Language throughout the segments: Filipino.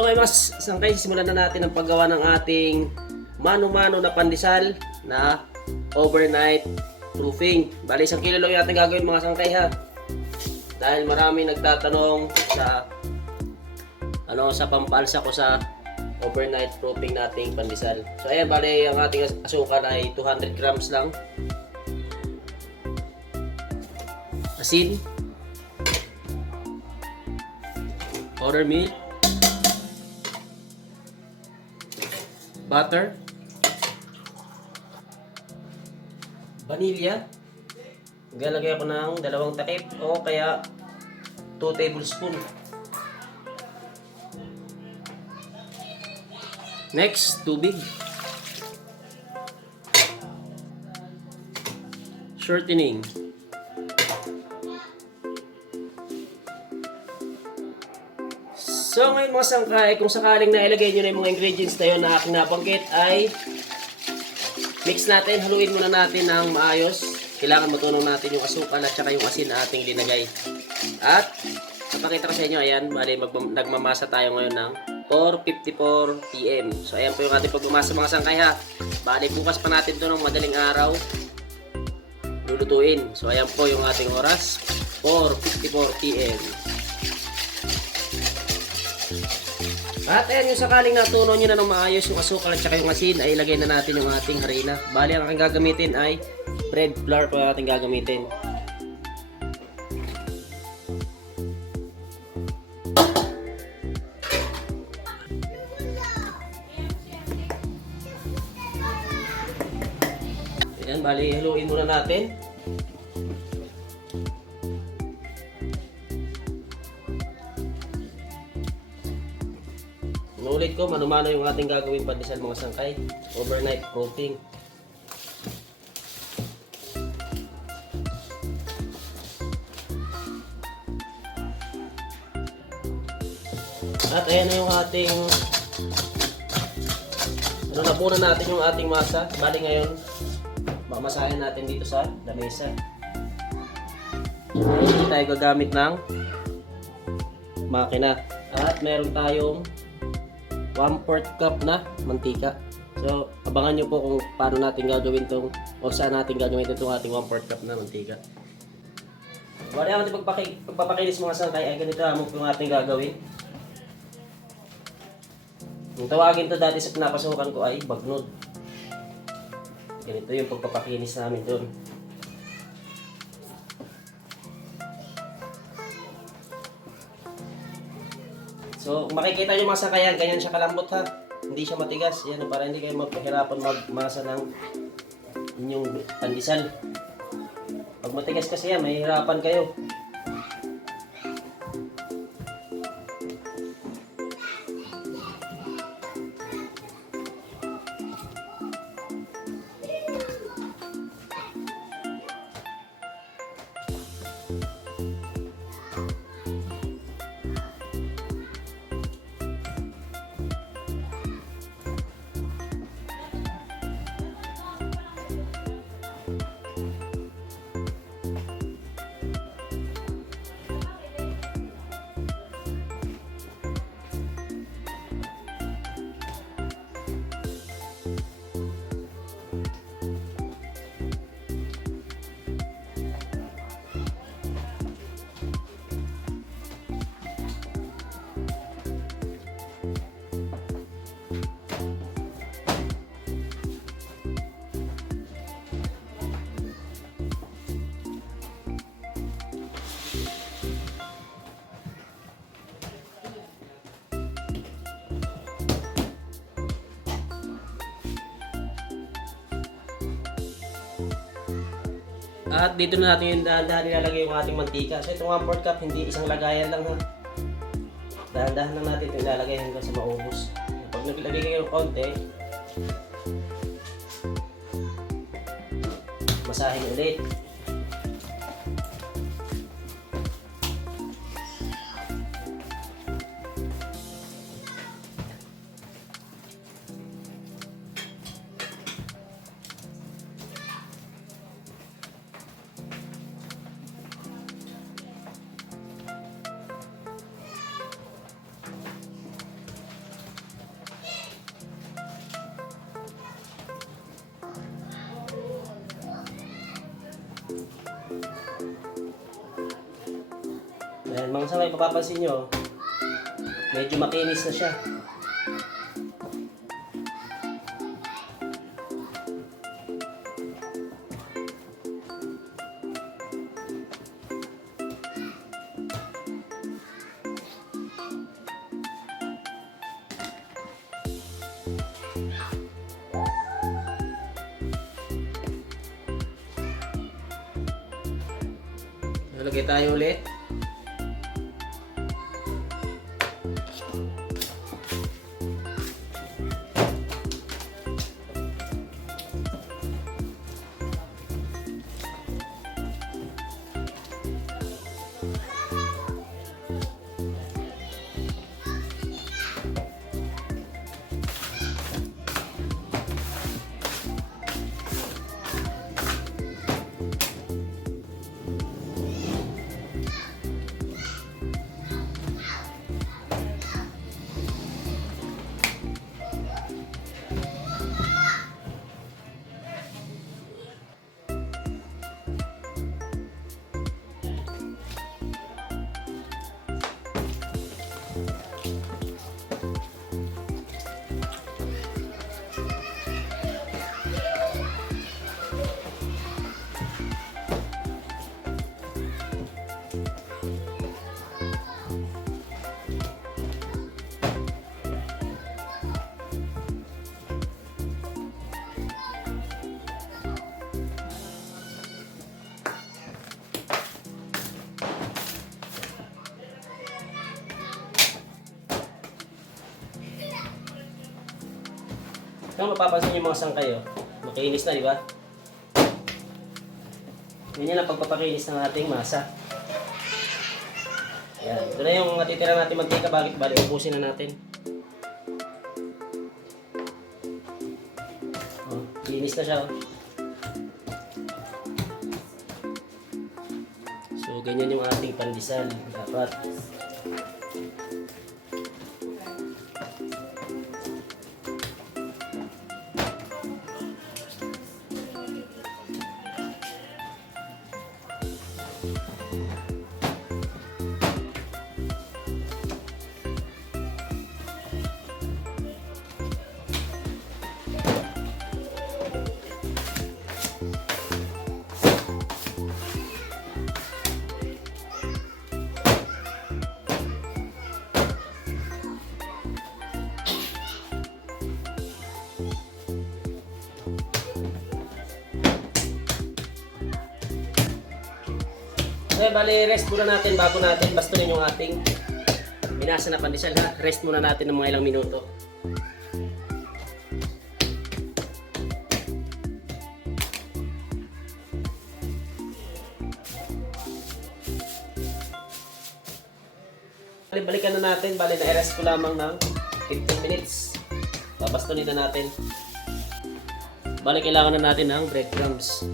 Okay mga sangkay, simulan na natin ang paggawa ng ating mano-mano na pandesal na overnight proofing. Bali, 1 kilo lang yung ating gagawin mga sangkay ha. Dahil marami nagtatanong sa sa pampalsa ko sa overnight proofing nating pandesal. So ayan, bali ang ating asukal ay 200 grams lang. Asin, powder milk, butter, vanilya. Maglalagay ako ng 2 takip o kaya 2 tablespoon. Next, tubig. Shortening. So ngayon mga sangkay, kung sakaling nailagay nyo na yung mga ingredients na yun na aking nabanggit, ay mix natin, haluin muna natin ng maayos. Kailangan matunaw natin yung asukal at saka yung asin na ating linagay. At napakita ko sa inyo, ayan, bali nagmamasa tayo ngayon ng 4:54 PM. So ayan po yung ating pagmamasa mga sangkay ha. Bali bukas pa natin ito ng madaling araw lulutuin. So ayan po yung ating oras, 4:54 PM. At ayan, yung sakaling natunaw nyo na ng maayos yung asukal at saka yung asin, ay ilagay na natin yung ating harina. Bali ang aking gagamitin ay bread flour pa ating gagamitin. Ayan, bali haluin muna natin. Ulit ko, mano-mano yung ating gagawin pandesal mga sangkay. Overnight proofing. At ayan na yung ating napunan natin yung ating masa. Bali ngayon, mamasahin natin dito sa lamesa. Hindi tayo gagamit ng makina. At meron tayong 1/4 cup na mantika. So, abangan nyo po kung paano natin gagawin itong o saan natin gagawin itong ating 1/4 cup na mantika. Bali ang ating pagpapakinis mga sangkay ay ganito mo po yung ating gagawin. Ang tawagin to dati sa pinapasukan ko ay bagnod. Ganito yung pagpapakinis namin doon. So, kung makikita nyo mga sangkayan, ganyan siya kalambot ha. Hindi siya matigas. Yan, para hindi kayo magpahirapan magmasa ng inyong pandesal. Pag matigas kasi yan, mahihirapan kayo. At dito na natin yung dahan-dahan nilalagay yung ating mantika. So itong 1/4 cup, hindi isang lagayan lang ha. Dahan-dahan lang natin ito ilalagay hanggang sa maubos. Pag naglagay kayo ng konti, masahin ulit. Yan, mga sangay, mapapansin nyo, medyo makinis na siya. Lagay tayo ulit. Kung mapapansin yung mga sangkay, oh, makinis na, di ba? Ganyan ang pagpapakinis ng ating masa. Yan. Ito na yung natitira natin mantika. Balik-balik. Ubusin na natin. Oh, kinis na siya. Oh. So, ganyan yung ating pandesal. Dapat. Okay, bali rest muna natin bago natin bastunin yung ating minasa na pandesal, ha. Rest muna natin ng mga ilang minuto. Balikan na natin, bali na-rest ko lamang ng 15 minutes. Babastunin na natin. Bali kailangan na natin ng breadcrumbs.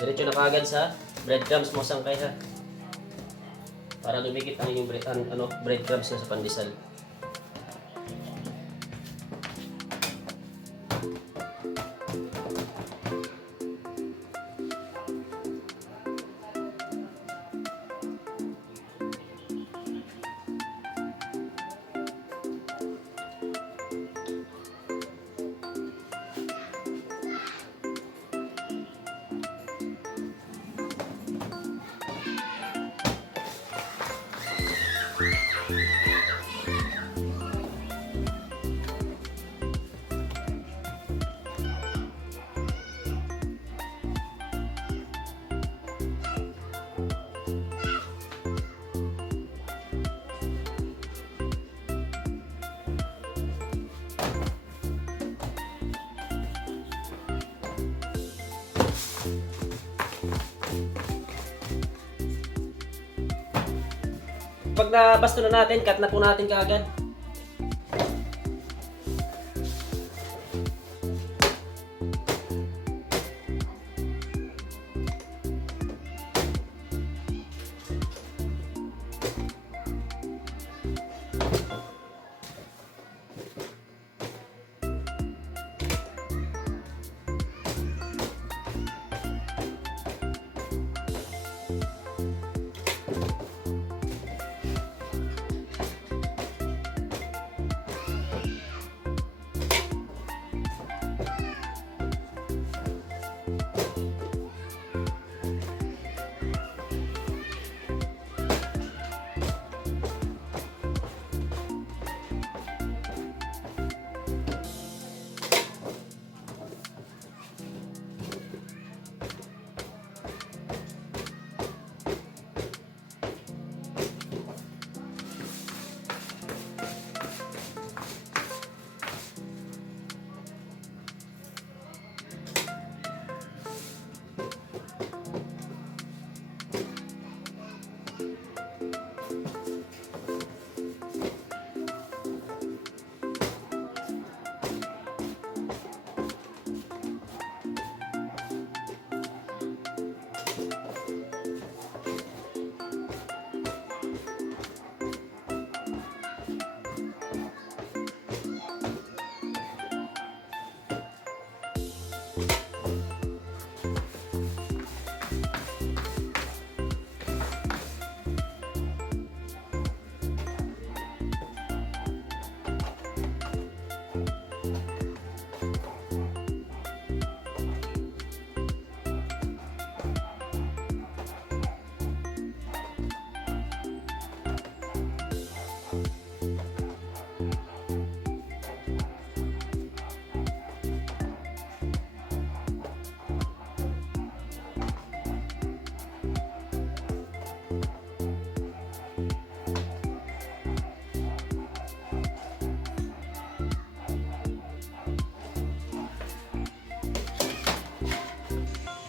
Diretso na kagad sa breadcrumbs mo sangkay, ha. Para lumikit ang inyong breadcrumbs na sa pandesal. pag nabasto na natin, cut na po natin kaagad.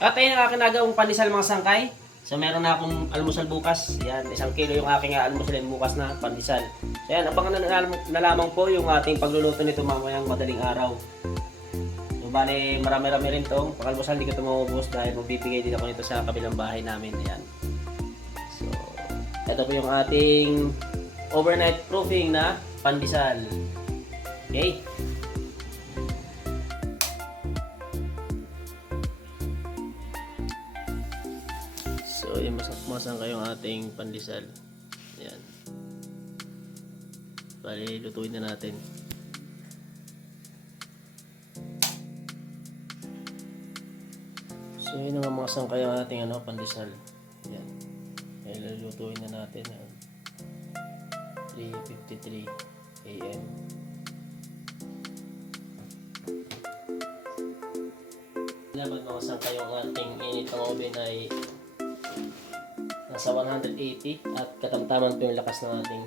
At ayun ang aking nagawang pandesal mga sangkay. So meron na akong almusal bukas. Yan, 1 kilo yung aking almusal bukas na pandesal. So yan, abangan na lamang po yung ating pagluluto nito mamayang madaling araw. So bale, marami-rami rin to. Pag almusal, hindi ko ito maubos dahil magbibigay din ako nito sa kabilang bahay namin. Yan. So, ito po yung ating overnight proofing na pandesal. Okay? So, yung masang kayong ating pandesal. Yan. Bali, lutuin na natin. So, yun ang mga sangkay ang ating pandesal. Yan. Yan, lutuin na natin. 3:53 AM. Dapat mga sangkay ang ating init ng oven ay nasa 180 at katamtaman po yung lakas ng ating